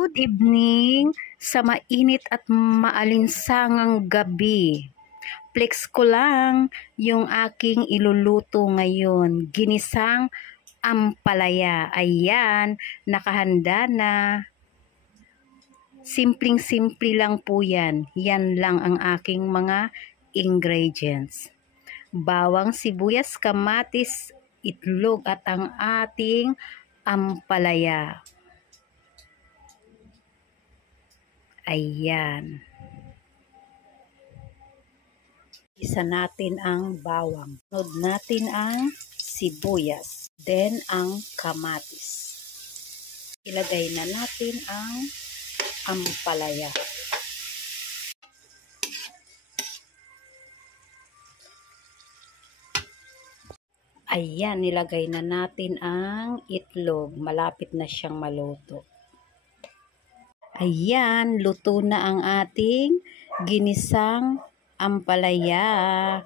Good evening sa mainit at maalinsangang gabi. Flex ko lang yung aking iluluto ngayon. Ginisang ampalaya. Ayan, nakahanda na. Simpleng-simple lang po yan. Yan lang ang aking mga ingredients. Bawang, sibuyas, kamatis, itlog at ang ating ampalaya. Ayan. Isa natin ang bawang. Sunod natin ang sibuyas. Then ang kamatis. Ilagay na natin ang ampalaya. Ayan, nilagay na natin ang itlog. Malapit na siyang maluto. Ayan, luto na ang ating ginisang ampalaya.